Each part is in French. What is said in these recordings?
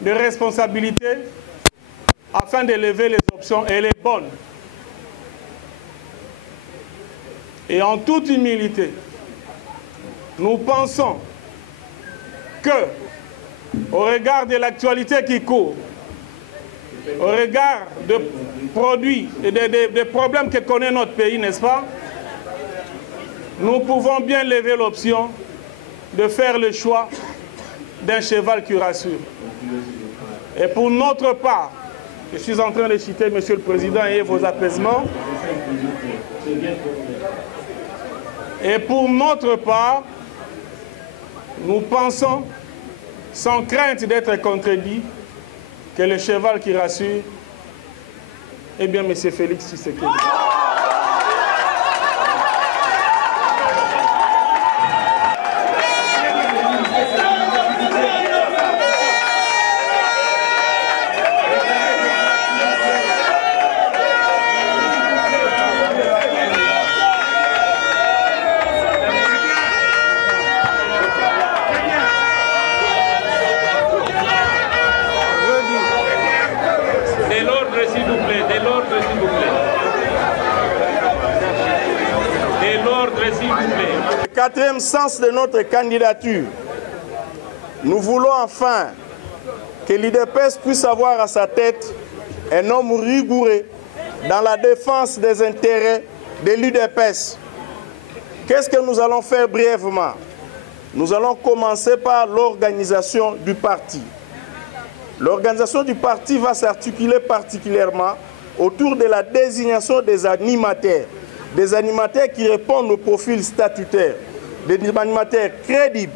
de responsabilité afin d'élever les options, elle est bonne. Et en toute humilité, nous pensons que, au regard de l'actualité qui court, au regard des produits et des problèmes que connaît notre pays, n'est-ce pas, nous pouvons bien lever l'option de faire le choix d'un cheval qui rassure. Et pour notre part, je suis en train de citer, Monsieur le Président, et vos apaisements. Et pour notre part, nous pensons, sans crainte d'être contredits, que le cheval qui rassure, eh bien, M. Félix Tshisekedi. Quatrième sens de notre candidature, nous voulons enfin que l'UDPS puisse avoir à sa tête un homme rigoureux dans la défense des intérêts de l'UDPS. Qu'est-ce que nous allons faire brièvement? Nous allons commencer par l'organisation du parti. L'organisation du parti va s'articuler particulièrement autour de la désignation des animateurs qui répondent au profil statutaire, des animateurs crédibles.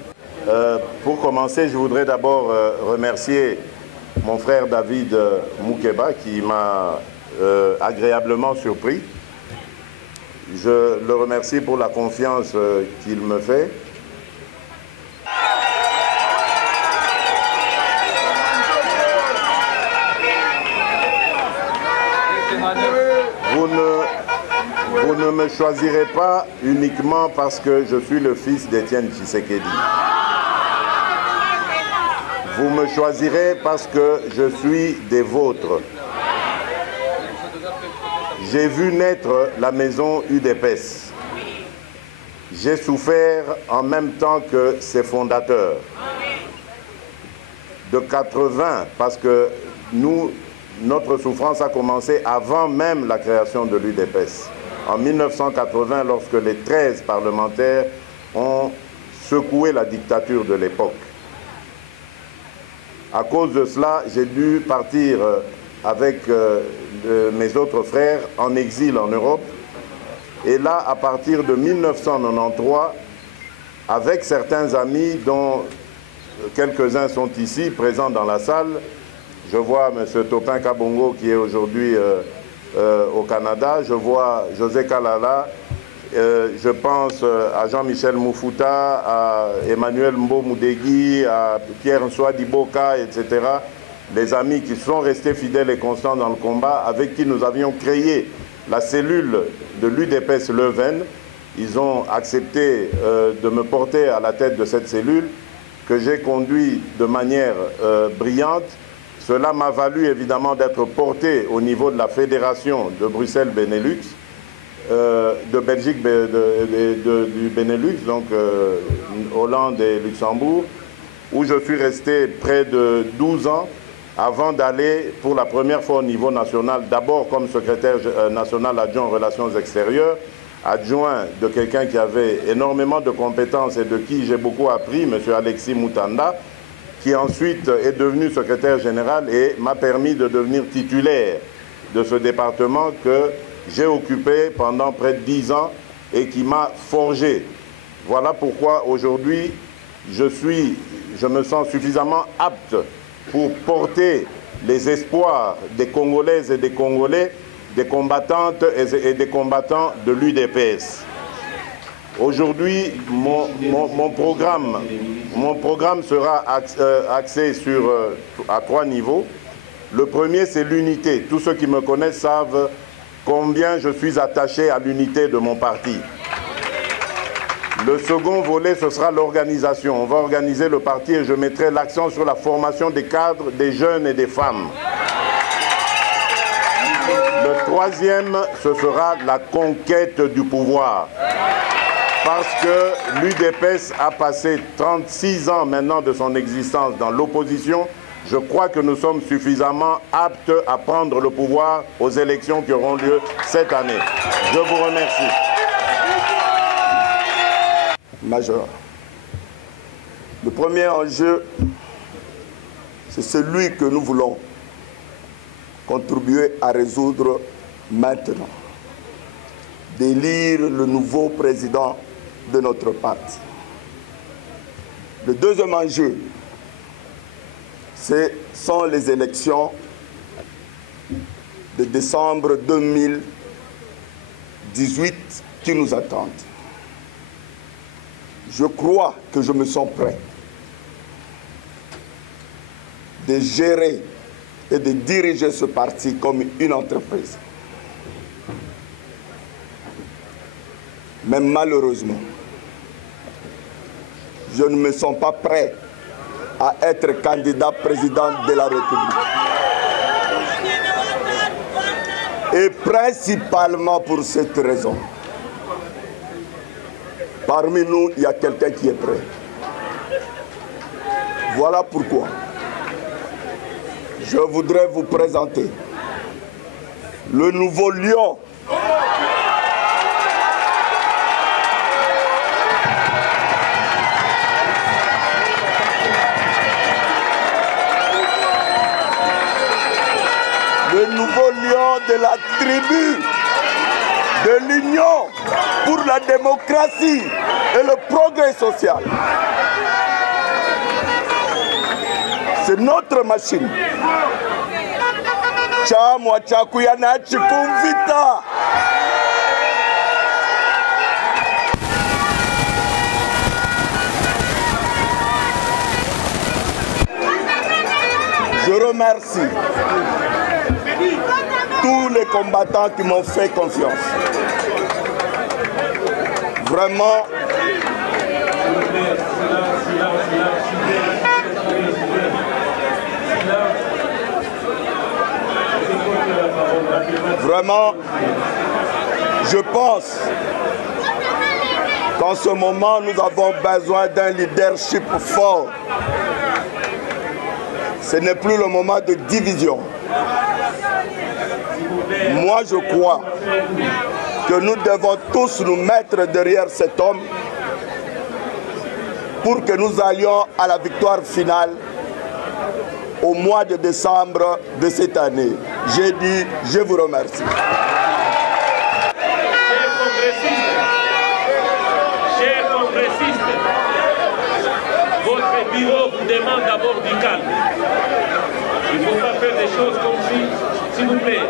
Pour commencer, je voudrais d'abord remercier mon frère David Moukeba qui m'a agréablement surpris. Je le remercie pour la confiance qu'il me fait. Vous ne me choisirez pas uniquement parce que je suis le fils d'Étienne Tshisekedi. Vous me choisirez parce que je suis des vôtres. J'ai vu naître la maison UDPS. J'ai souffert en même temps que ses fondateurs. De 80, parce que notre souffrance a commencé avant même la création de l'UDPS. En 1980, lorsque les 13 parlementaires ont secoué la dictature de l'époque. À cause de cela, j'ai dû partir avec mes autres frères en exil en Europe. Et là, à partir de 1993, avec certains amis dont quelques-uns sont ici, présents dans la salle, je vois M. Topin Kabongo qui est aujourd'hui au Canada, je vois José Kalala, je pense à Jean-Michel Moufouta, à Emmanuel Mbo Moudegui, à Pierre Nsouadi Boka, etc. Des amis qui sont restés fidèles et constants dans le combat, avec qui nous avions créé la cellule de l'UDPS Leuven. Ils ont accepté de me porter à la tête de cette cellule que j'ai conduit de manière brillante. Cela m'a valu évidemment d'être porté au niveau de la fédération de Bruxelles-Benelux, de Belgique du Benelux, donc Hollande et Luxembourg, où je suis resté près de 12 ans avant d'aller pour la première fois au niveau national, d'abord comme secrétaire national adjoint aux relations extérieures, adjoint de quelqu'un qui avait énormément de compétences et de qui j'ai beaucoup appris, M. Alexis Moutanda, qui ensuite est devenu secrétaire général et m'a permis de devenir titulaire de ce département que j'ai occupé pendant près de 10 ans et qui m'a forgé. Voilà pourquoi aujourd'hui, je me sens suffisamment apte pour porter les espoirs des Congolaises et des Congolais, des combattantes et des combattants de l'UDPS. Aujourd'hui, mon programme sera axé à 3 niveaux. Le premier, c'est l'unité. Tous ceux qui me connaissent savent combien je suis attaché à l'unité de mon parti. Le second volet, ce sera l'organisation. On va organiser le parti et je mettrai l'accent sur la formation des cadres, des jeunes et des femmes. Le troisième, ce sera la conquête du pouvoir. Parce que l'UDPS a passé 36 ans maintenant de son existence dans l'opposition. Je crois que nous sommes suffisamment aptes à prendre le pouvoir aux élections qui auront lieu cette année. Je vous remercie. Major. Le premier enjeu, c'est celui que nous voulons contribuer à résoudre maintenant. D'élire le nouveau président de notre parti. Le deuxième enjeu, ce sont les élections de décembre 2018 qui nous attendent. Je crois que je me sens prêt de gérer et de diriger ce parti comme une entreprise. Mais malheureusement, je ne me sens pas prêt à être candidat président de la République. Et principalement pour cette raison. Parmi nous, il y a quelqu'un qui est prêt. Voilà pourquoi je voudrais vous présenter le nouveau lion de la tribu de l'Union pour la démocratie et le progrès social. C'est notre machine. Chamwa chakuyana chikumvita. Je remercie tous les combattants qui m'ont fait confiance. Vraiment, je pense qu'en ce moment, nous avons besoin d'un leadership fort. Ce n'est plus le moment de division. Moi, je crois que nous devons tous nous mettre derrière cet homme pour que nous allions à la victoire finale au mois de décembre de cette année. J'ai dit, je vous remercie. Chers congressistes, votre bureau vous demande d'abord du calme. Il ne faut pas faire des choses comme si, s'il vous plaît.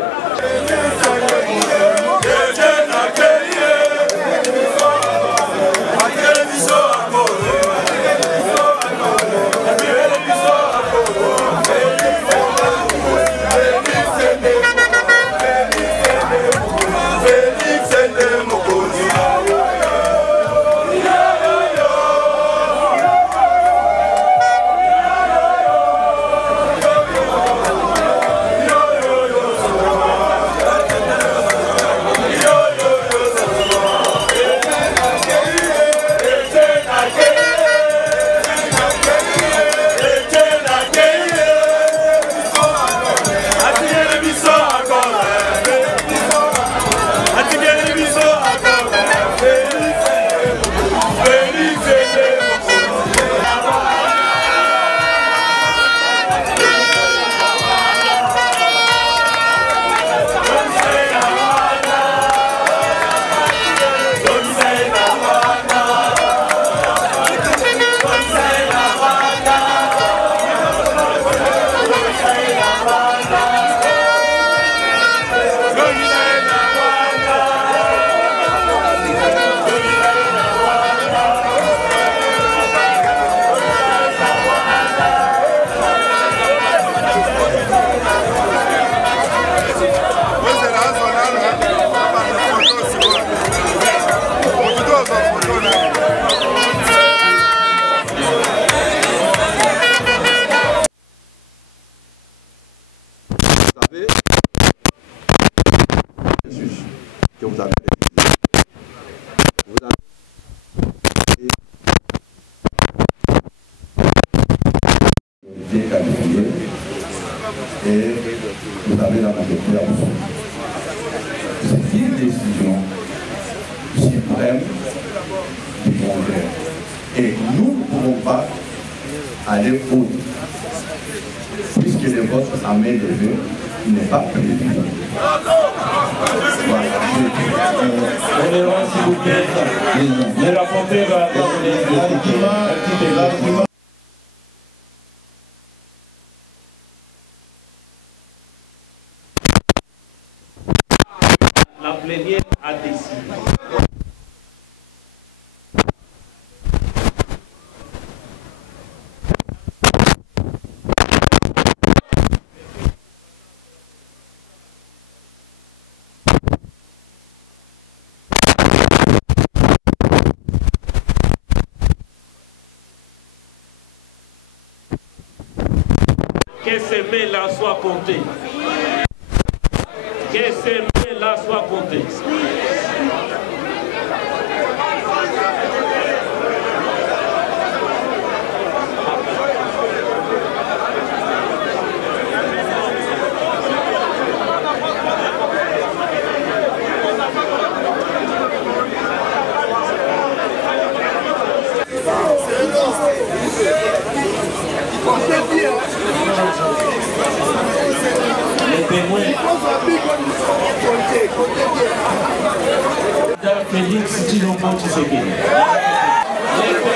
Que vous avez qualifié et vous avez la majorité absolue. C'est une décision suprême du Congrès. Et nous ne pouvons pas aller au puisque le vote à main levée n'est pas prévu. Voilà. On est loin, s'il vous plaît. Les rapporteurs l'argument. La plénière a décidé. Que ces mains-là soient comptées. Que ces mains-là soient comptées. Les témoins. Félix Tshilombo Tshisekedi. Les témoins.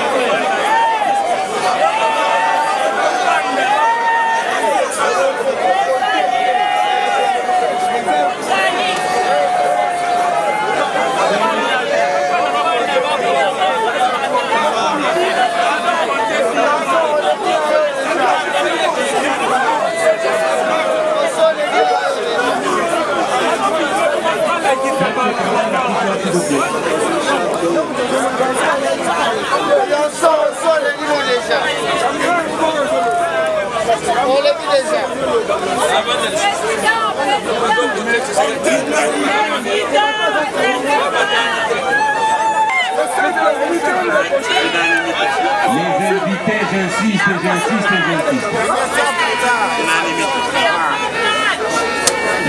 Les invités, j'insiste.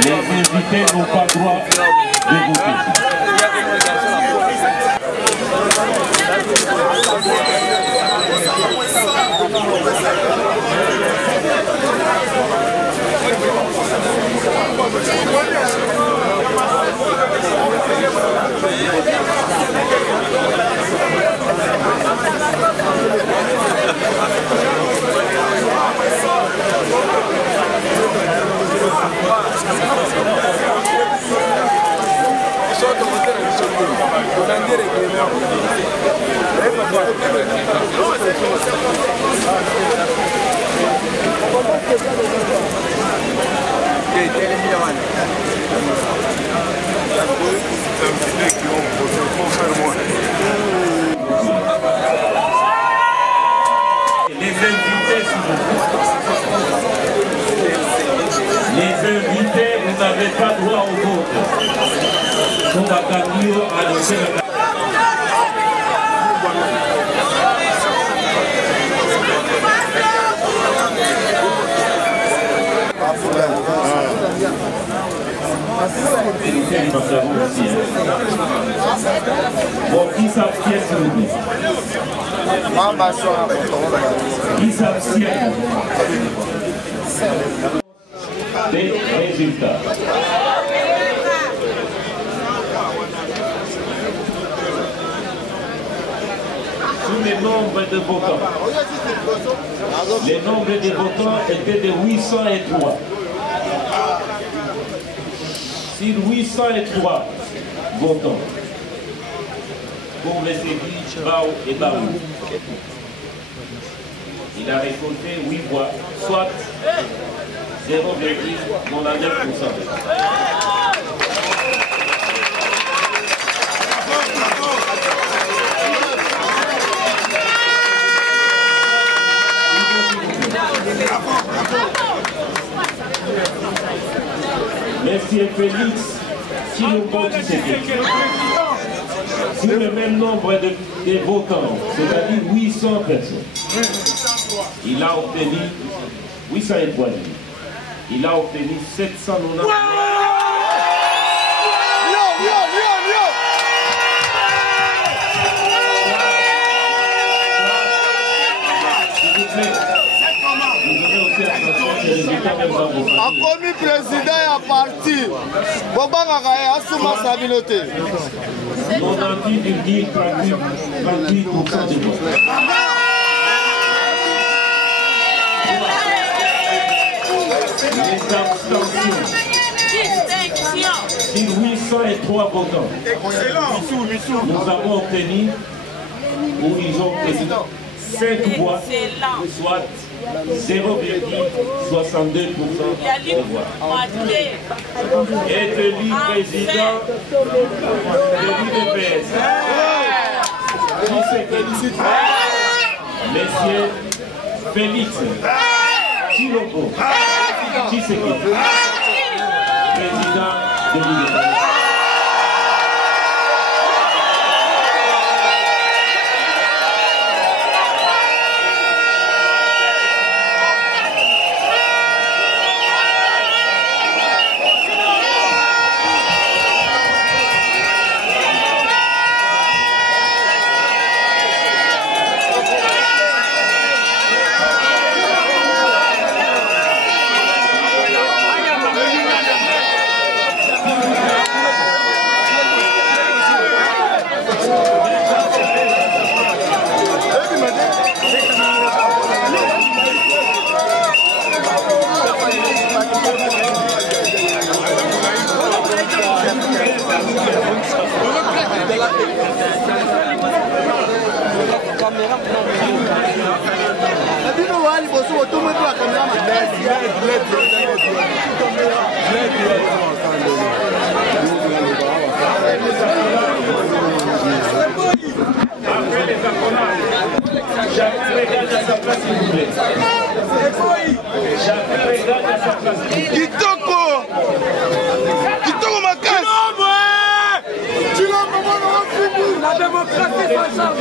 Les invités n'ont pas le droit de voter. Les invités, vous n'avez pas droit au vote. Donc, à Camille, à lancer la... Bon, qui s'abstient s'il vous plaît? Qui s'abstient? Des résultats. Sous les nombres de votants. Les nombres de votants étaient de 803. Sur 803 votants pour les élus Bao et Baou, il a récolté 8 voix, soit 0,99%. Monsieur Félix Tshilombo Tshisekedi. Sur le même nombre de votants, c'est-à-dire 800 personnes, il a obtenu 803 000. Il a obtenu 790 000. Akomi président ya parti bobangaka ye asuma sabino te 98,38% des voix. Les abstentions sur 803 votants, nous avons obtenu, ou ils ont obtenu 5 voix, soit 0,62% des voix. Et élu président de l'UDPS. Monsieur Félix Tshilombo Tshisekedi, président de l'UDPS. Chacun regarde à sa place, s'il vous plaît. Chacun regarde à sa place. Kitoko Makas. La démocratie s'en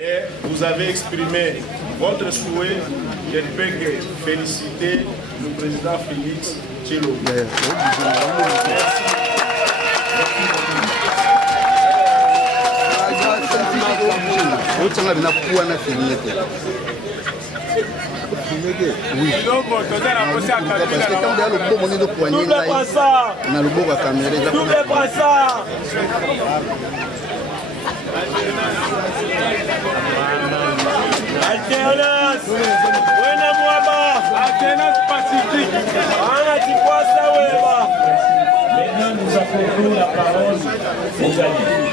Et vous avez exprimé votre souhait, je ne peux que féliciter le président Félix Tshilombo. Alternance, alternance pacifique. Maintenant, nous accordons la parole aux gagnants.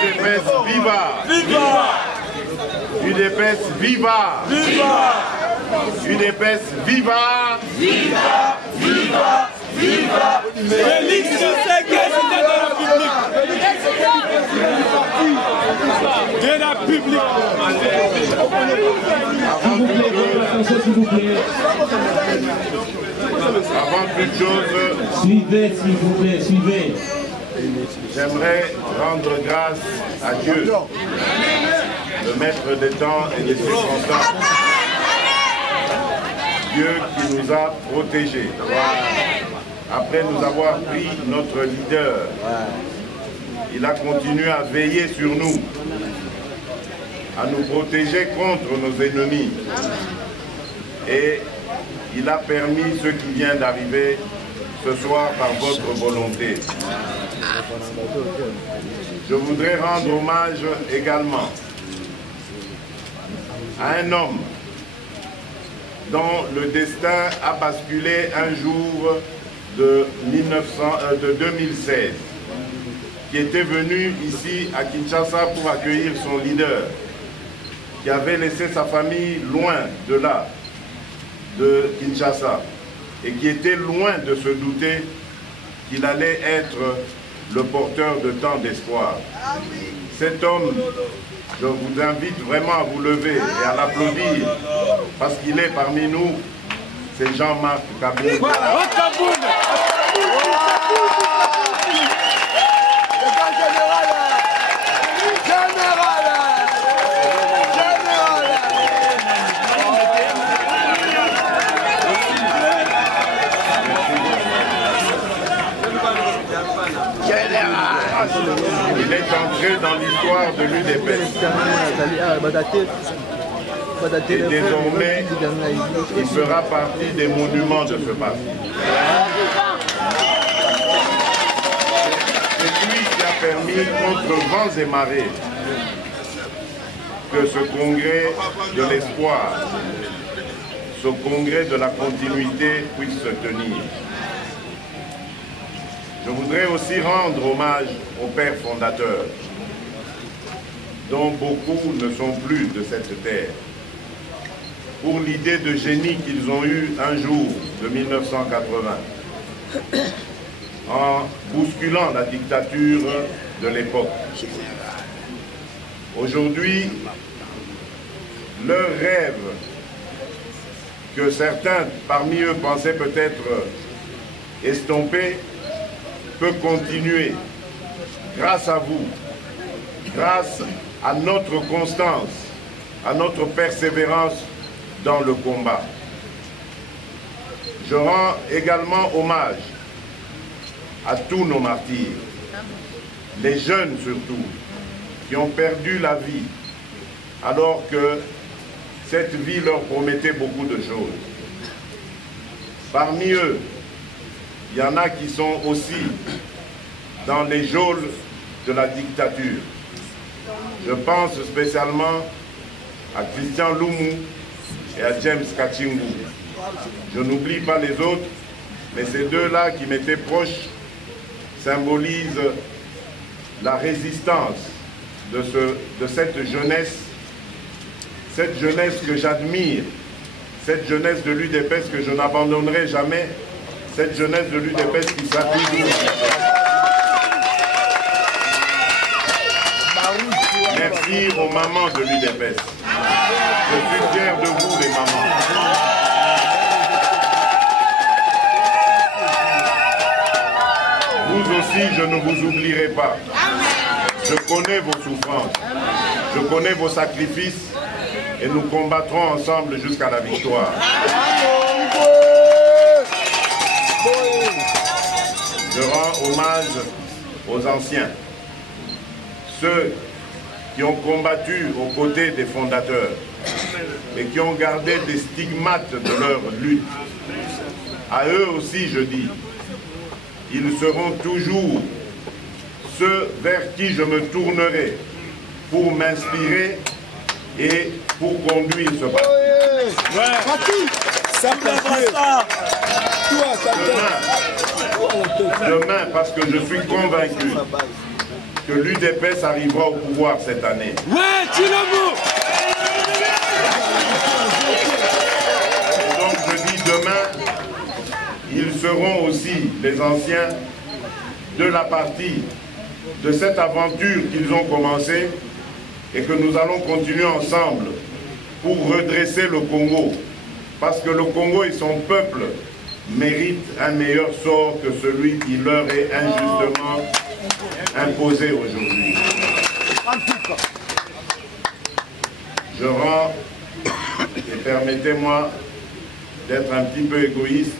UDPS viva! Viva! UDPS viva! Viva! UDPS viva! Viva! Viva! Viva! Félix Tshisekedi de la République! S'il vous plaît. Avant toute chose, Suivez, s'il vous plaît, suivez. j'aimerais rendre grâce à Dieu, le maître des temps et des circonstances. Dieu qui nous a protégés. après nous avoir pris notre leader, il a continué à veiller sur nous, à nous protéger contre nos ennemis. Et il a permis ce qui vient d'arriver ce soir par votre volonté. Je voudrais rendre hommage également à un homme dont le destin a basculé un jour de 2016, qui était venu ici à Kinshasa pour accueillir son leader, qui avait laissé sa famille loin de là, de Kinshasa, et qui était loin de se douter qu'il allait être le porteur de tant d'espoir. Cet homme, je vous invite vraiment à vous lever et à l'applaudir, parce qu'il est parmi nous, c'est Jean-Marc Kabound. Il est entré dans l'histoire de l'UDPS. Et désormais, il fera partie des monuments de ce parti. C'est lui qui a permis, contre vents et marées, que ce congrès de l'espoir, ce congrès de la continuité puisse se tenir. Je voudrais aussi rendre hommage aux pères fondateurs, dont beaucoup ne sont plus de cette terre, pour l'idée de génie qu'ils ont eue un jour de 1980, en bousculant la dictature de l'époque. Aujourd'hui, leur rêve, que certains parmi eux pensaient peut-être estompé, peut continuer grâce à vous, grâce à notre constance, à notre persévérance dans le combat. Je rends également hommage à tous nos martyrs, les jeunes surtout, qui ont perdu la vie alors que cette vie leur promettait beaucoup de choses. Parmi eux, il y en a qui sont aussi dans les geôles de la dictature. Je pense spécialement à Christian Loumou et à James Kachingu. Je n'oublie pas les autres, mais ces deux-là qui m'étaient proches symbolisent la résistance de cette jeunesse que j'admire, cette jeunesse de l'UDPS que je n'abandonnerai jamais, cette jeunesse de l'UDPS qui s'appuie. Merci aux mamans de l'UDPS. Je suis fier de vous, les mamans. Vous aussi, je ne vous oublierai pas. Je connais vos souffrances, je connais vos sacrifices et nous combattrons ensemble jusqu'à la victoire. Je rends hommage aux anciens, ceux qui ont combattu aux côtés des fondateurs et qui ont gardé des stigmates de leur lutte. À eux aussi, je dis, ils seront toujours ceux vers qui je me tournerai pour m'inspirer et pour conduire ce parti. Demain, parce que je suis convaincu que l'UDPS arrivera au pouvoir cette année. Et donc je dis demain, ils seront aussi les anciens de la partie, de cette aventure qu'ils ont commencée et que nous allons continuer ensemble pour redresser le Congo. Parce que le Congo et son peuple méritent un meilleur sort que celui qui leur est injustement imposé aujourd'hui. Je rends, et permettez-moi d'être un petit peu égoïste,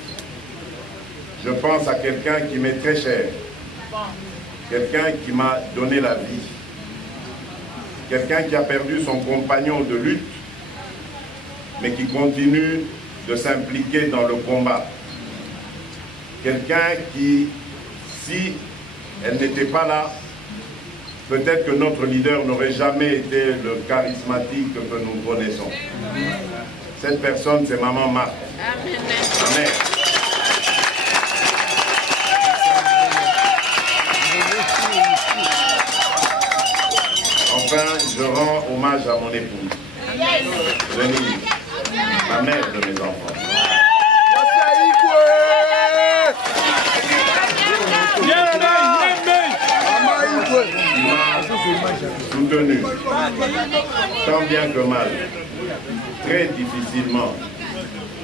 je pense à quelqu'un qui m'est très cher, quelqu'un qui m'a donné la vie, quelqu'un qui a perdu son compagnon de lutte, mais qui continue de s'impliquer dans le combat. Quelqu'un qui, si elle n'était pas là, peut-être que notre leader n'aurait jamais été le charismatique que nous connaissons. Cette personne, c'est Maman Marthe, ma mère. Enfin, je rends hommage à mon épouse, Denise, ma mère de mes enfants. Qui m'a soutenu, tant bien que mal, très difficilement,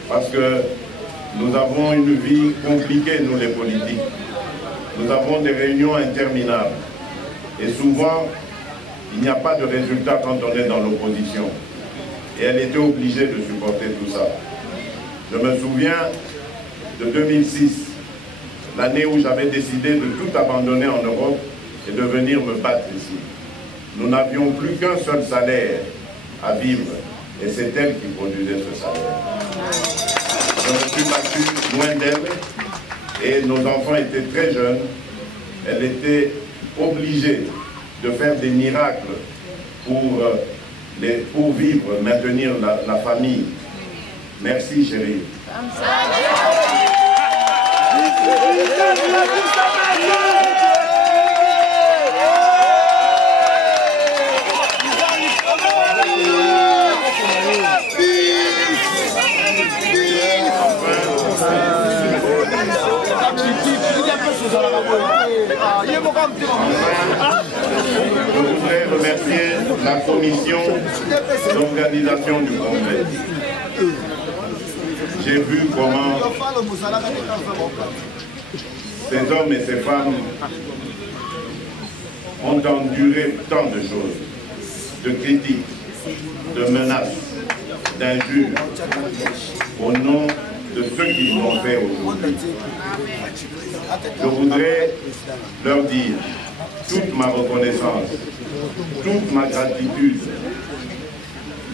parce que nous avons une vie compliquée, nous les politiques. Nous avons des réunions interminables. Et souvent, il n'y a pas de résultat quand on est dans l'opposition. Et elle était obligée de supporter tout ça. Je me souviens de 2006, l'année où j'avais décidé de tout abandonner en Europe et de venir me battre ici. Nous n'avions plus qu'un seul salaire à vivre, et c'est elle qui produisait ce salaire. Je me suis battu loin d'elle, et nos enfants étaient très jeunes. Elle était obligée de faire des miracles pour vivre, maintenir la famille. Merci chérie. Je voudrais remercier la commission d'organisation du congrès. J'ai vu comment ces hommes et ces femmes ont enduré tant de choses, de critiques, de menaces, d'injures, au nom de ce qu'ils ont fait aujourd'hui. Je voudrais leur dire toute ma reconnaissance, toute ma gratitude,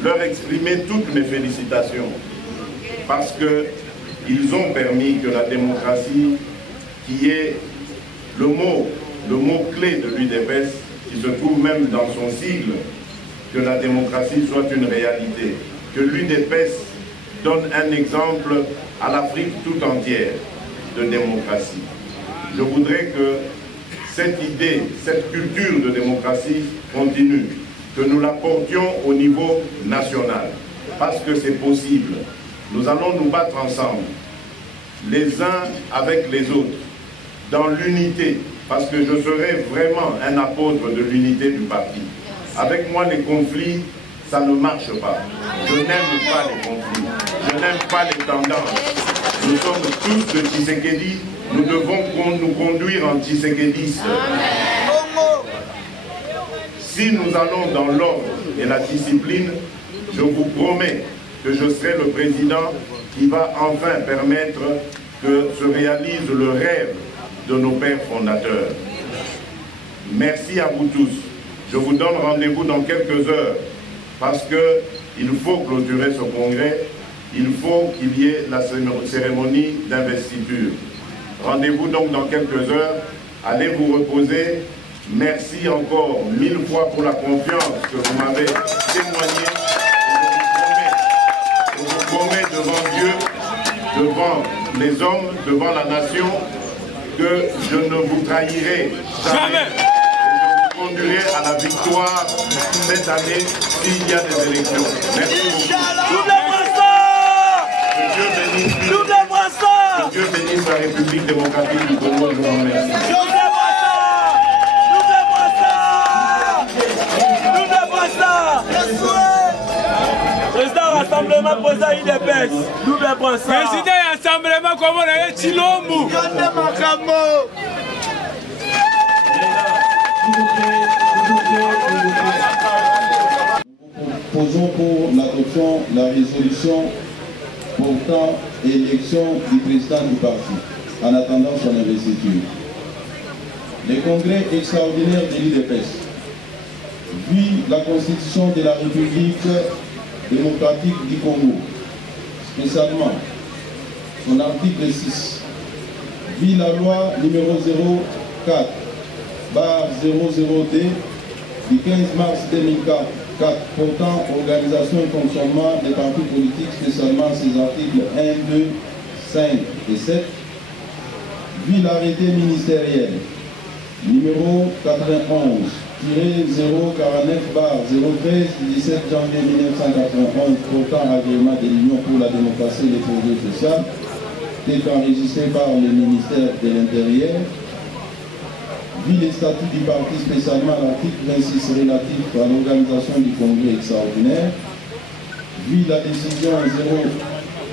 leur exprimer toutes mes félicitations, parce qu'ils ont permis que la démocratie, qui est le mot clé de l'UDPS, qui se trouve même dans son sigle, que la démocratie soit une réalité, que l'UDPS donne un exemple à l'Afrique tout entière de démocratie. Je voudrais que cette idée, cette culture de démocratie continue, que nous la portions au niveau national, parce que c'est possible. Nous allons nous battre ensemble, les uns avec les autres, dans l'unité, parce que je serai vraiment un apôtre de l'unité du parti. Avec moi, les conflits, ça ne marche pas. Je n'aime pas les conflits, je n'aime pas les tendances. Nous sommes tous de Tshisekedi, nous devons nous conduire en tshisekédistes. Si nous allons dans l'ordre et la discipline, je vous promets que je serai le président qui va enfin permettre que se réalise le rêve de nos pères fondateurs. Merci à vous tous. Je vous donne rendez-vous dans quelques heures parce qu'il faut clôturer ce congrès. Il faut qu'il y ait la cérémonie d'investiture. Rendez-vous donc dans quelques heures. Allez vous reposer. Merci encore 1000 fois pour la confiance que vous m'avez témoignée. Je vous promets devant Dieu, devant les hommes, devant la nation, que je ne vous trahirai jamais. Et je vous conduirai à la victoire cette année s'il y a des élections. Merci beaucoup. Que Dieu bénisse la République démocratique du Congo. Je vous remercie. Président rassemblement président IDPS. Président rassemblement comme on a Chilombo. Nous posons pour l'adoption la résolution portant élection du président du parti. en attendant son investiture. Le congrès extraordinaire de l'UDPS vit la constitution de la République démocratique du Congo, spécialement son article 6, vit la loi numéro 04/00D du 15 mars 2004 portant organisation et fonctionnement des partis politiques, spécialement ses articles 1, 2, 5 et 7, vit l'arrêté ministériel numéro 91-049/013 du 17 janvier 1991 portant agrément de l'Union pour la démocratie et les progrès sociaux, tel qu'enregistré par le ministère de l'Intérieur, vit les statuts du parti, spécialement l'article 26 relatif à l'organisation du congrès extraordinaire, vit la décision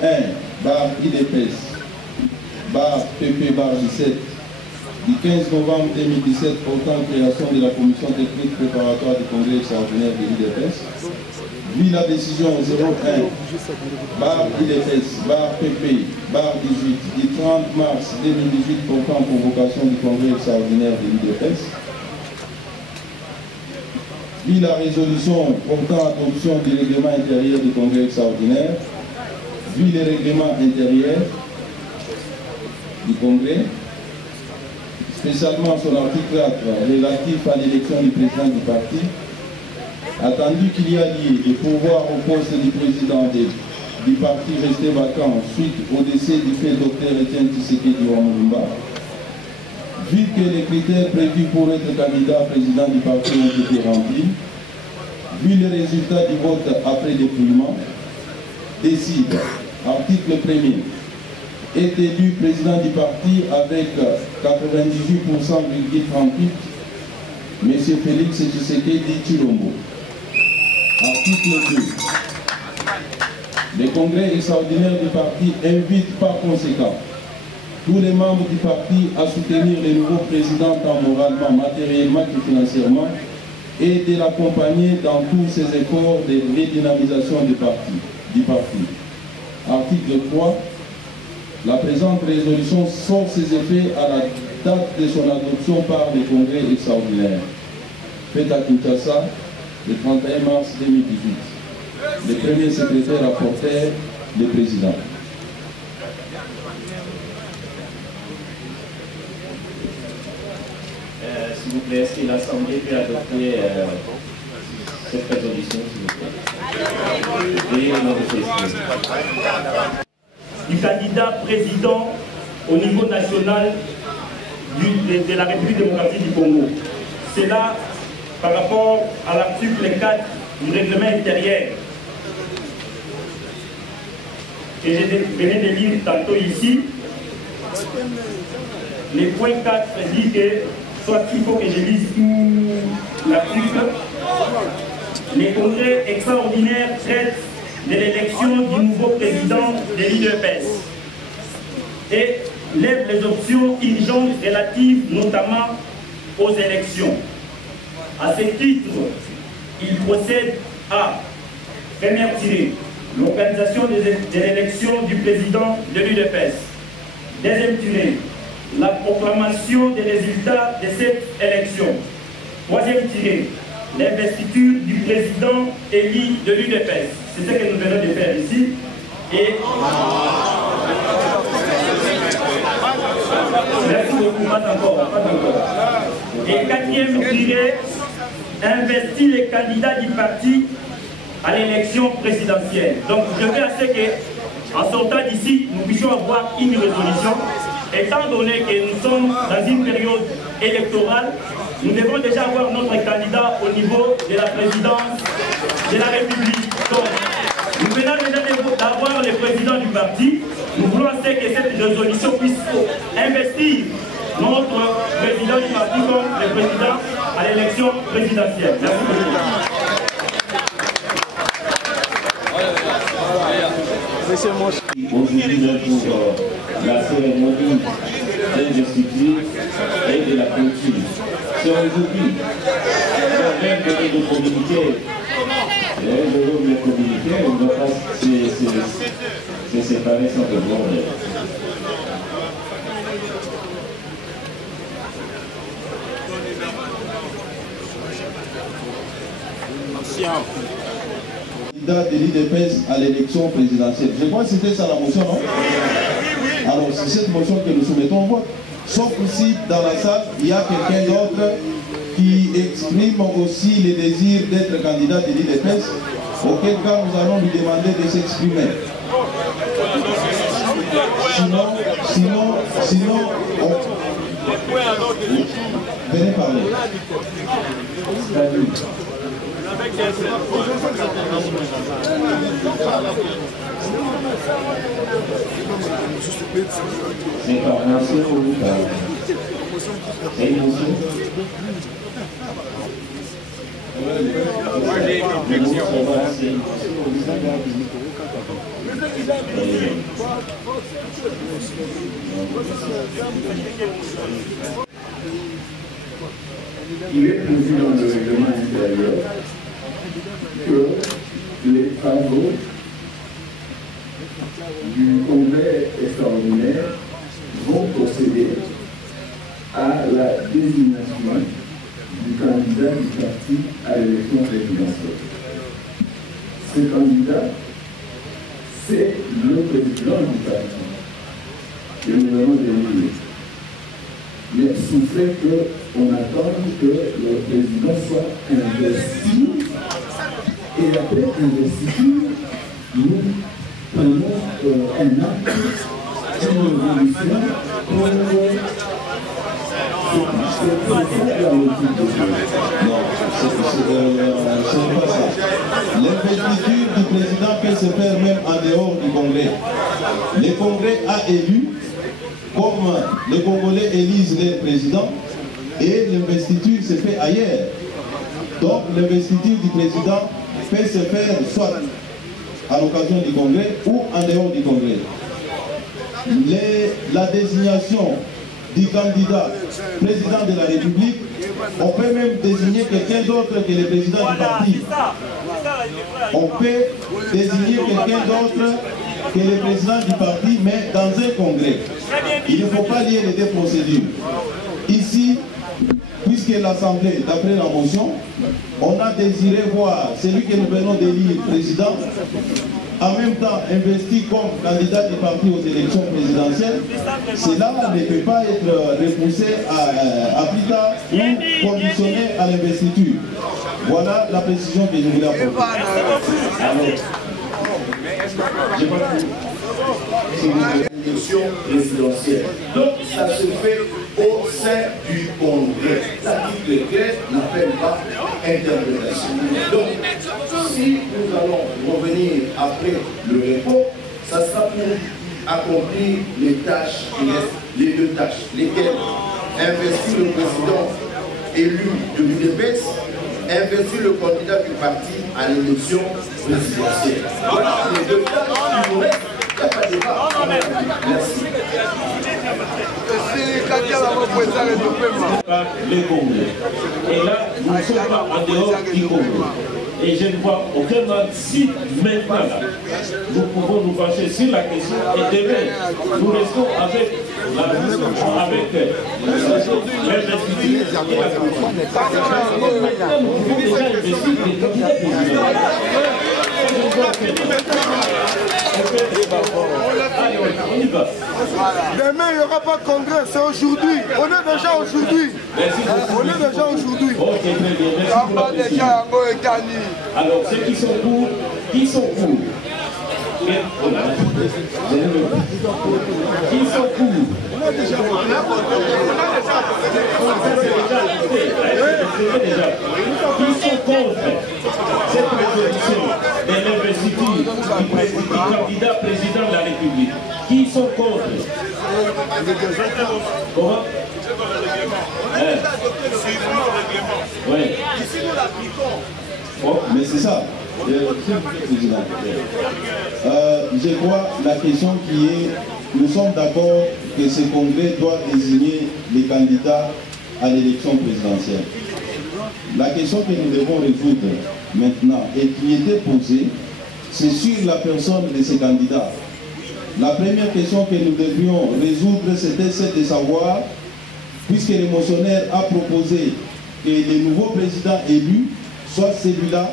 01/IDPS/PP/17 du 15 novembre 2017 portant création de la commission technique préparatoire du congrès extraordinaire de l'IDPS, vit la décision 01/IDPS/PP/18 du 30 mars 2018 portant convocation du congrès extraordinaire de l'IDPS, vit la résolution portant adoption du règlement intérieur du congrès extraordinaire, vit le règlement intérieur du congrès, spécialement son article 4 relatif à l'élection du président du parti, attendu qu'il y a lieu de pouvoir au poste du président du parti resté vacant suite au décès du fait Dr Etienne Tshisekedi Wamulumba, vu que les critères prévus pour être candidat président du parti ont été remplis, vu les résultats du vote après dépouillement, décide, article 1er, est élu président du parti avec 98,38%, M. Félix Tshisekedi Tshilombo. Article 2. Le congrès extraordinaire du parti invite par conséquent tous les membres du parti à soutenir le nouveau président tant moralement, matériellement que financièrement et de l'accompagner dans tous ses efforts de redynamisation du parti. Article 3. La présente résolution sort ses effets à la date de son adoption par le congrès extraordinaire, fait à Kinshasa le 31 mars 2018. Le premier secrétaire rapporteur, le président. S'il vous plaît, est-ce que l'Assemblée peut adopter cette résolution, s'il vous plaît? Et du candidat président au niveau national de la République démocratique du Congo. C'est là par rapport à l'article 4 du règlement intérieur que je venais de lire tantôt ici. Le point 4 dit que, soit il faut que je lise tout l'article, les congrès extraordinaires traitent de l'élection du nouveau président de l'UDPS et lève les options urgentes relatives notamment aux élections. À ce titre, il procède à, première tirée, l'organisation de l'élection du président de l'UDPS. Deuxième tirée, la proclamation des résultats de cette élection. Troisième tirée, l'investiture du président élu de l'UDPS. C'est ce que nous venons de faire ici. Et merci beaucoup, pas encore. Et quatrième tirée, investit les candidats du parti à l'élection présidentielle. Donc je veux à ce qu'en sortant d'ici, nous puissions avoir une résolution. Étant donné que nous sommes dans une période électorale, nous devons déjà avoir notre candidat au niveau de la présidence de la République. Donc, nous venons déjà d'avoir le président du parti. Nous voulons que cette résolution puisse investir notre président du parti comme le président à l'élection présidentielle. Merci beaucoup. Aujourd'hui, pour la cérémonie d'investiture et de la clôture. C'est aujourd'hui. On vient de nous communiquer. Je vais vous communiquer, on ne va pas se séparer sans devoir. candidat de l'IDPS à l'élection présidentielle. Je crois que c'était ça la motion, non? Alors c'est cette motion que nous soumettons au vote. Sauf que si dans la salle, il y a quelqu'un d'autre qui exprime aussi le désir d'être candidat de l'IDPS, auquel cas nous allons lui demander de s'exprimer. Sinon, venez parler. Il est prévu dans le règlement intérieur que les travaux du congrès extraordinaire vont procéder à la désignation du candidat du parti à l'élection présidentielle. Ce candidat, c'est le président du parti que nous allons délivrer. Mais sous fait qu'on attend que le président soit investi et après investiture, nous prenons un acte, une révolution pour L'investiture du président peut se faire même en dehors du Congrès. Le Congrès a élu, comme les Congolais élisent les présidents, et l'investiture se fait ailleurs. Donc l'investiture du président peut se faire soit à l'occasion du Congrès ou en dehors du Congrès. La désignation du candidat président de la République, on peut même désigner quelqu'un d'autre que le président du parti. On peut désigner quelqu'un d'autre que le président du parti, mais dans un congrès. Il ne faut pas lier les deux procédures. Ici, puisque l'Assemblée, d'après la motion, on a désiré voir celui que nous venons d'élire président, en même temps investi comme candidat du parti aux élections présidentielles, cela ne peut pas être repoussé à plus tard ou conditionné à l'investiture. Voilà la précision que je voulais apporter. L'élection présidentielle. Donc ça se fait au sein du Congrès. L'article 13 n'appelle pas interprétation. Donc si nous allons revenir après le repos, ça sera pour accomplir les tâches qui restent, les deux tâches, lesquelles investir le président élu de l'UDPS, investir le candidat du parti à l'élection présidentielle. Voilà les deux tâches qui nous restent. Il n'y a pas de débat. Merci. Les Congolais. Et là, nous ne sommes pas en dehors du Congo. Et je ne vois aucun mal si maintenant là, nous pouvons nous pencher sur la question et demain, nous restons avec l'investiture et la campagne. Maintenant, nous pouvons déjà investir des candidats présidentiels. Demain, il n'y aura pas de congrès, c'est aujourd'hui. On est déjà aujourd'hui. On est déjà aujourd'hui. Ok, très bien. Alors, ceux qui sont pour, qui sont pour? Qui sont pour? Qui sont contre cette résolution de l'investiture du candidat président de la République? Qui sont contre? Comment? Oui. Bon, mais c'est ça. Je crois la question qui est, nous sommes d'accord que ce congrès doit désigner les candidats à l'élection présidentielle. La question que nous devons résoudre maintenant et qui était posée, c'est sur la personne de ces candidats. La première question que nous devions résoudre, c'était celle de savoir, puisque le motionnaire a proposé que le nouveau président élu soit celui-là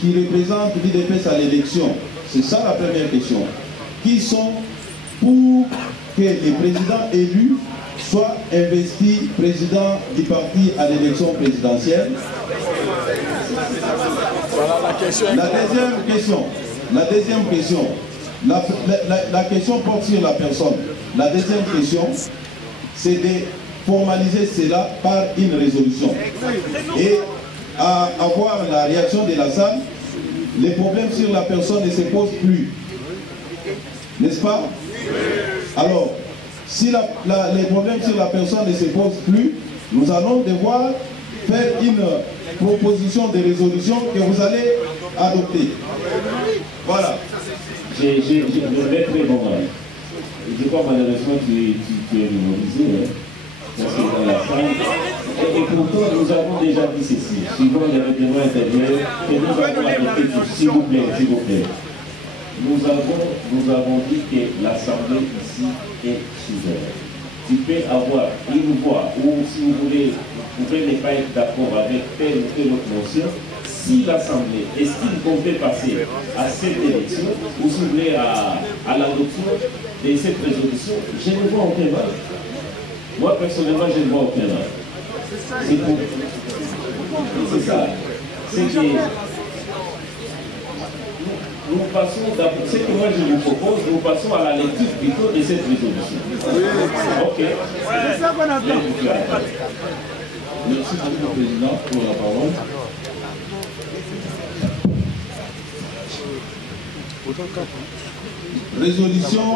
qui représentent l'UDPS à l'élection? C'est ça la première question. Qui sont pour que les présidents élus soient investis président du parti à l'élection présidentielle? Voilà la question. La deuxième question. La question porte sur la personne. La deuxième question, c'est de formaliser cela par une résolution. Et à avoir la réaction de la salle, les problèmes sur la personne ne se posent plus. N'est-ce pas? Alors, si les problèmes sur la personne ne se posent plus, nous allons devoir faire une proposition de résolution que vous allez adopter. Voilà. J'ai très bon mari. Je crois malheureusement tu es minorisé. Parce que dans la salle. Et pourtant, nous avons déjà dit ceci, suivant les règlements intérieurs, que nous avons adopté tout. S'il vous plaît, s'il vous plaît. Nous avons dit que l'Assemblée ici est souveraine. Tu peux avoir une voix, ou si vous voulez, vous pouvez ne pas être d'accord avec telle ou telle autre motion. Si l'Assemblée estime qu'on peut passer à cette élection, ou si vous voulez à l'adoption de cette résolution, je ne vois aucun mal. Moi, personnellement, je ne vois aucun mal. C'est ça. C'est que nous passons, ce que moi je vous propose, nous passons à la lecture plutôt de cette résolution. Ok. C'est ça qu'on attend. Merci beaucoup, Président, pour la parole. Résolution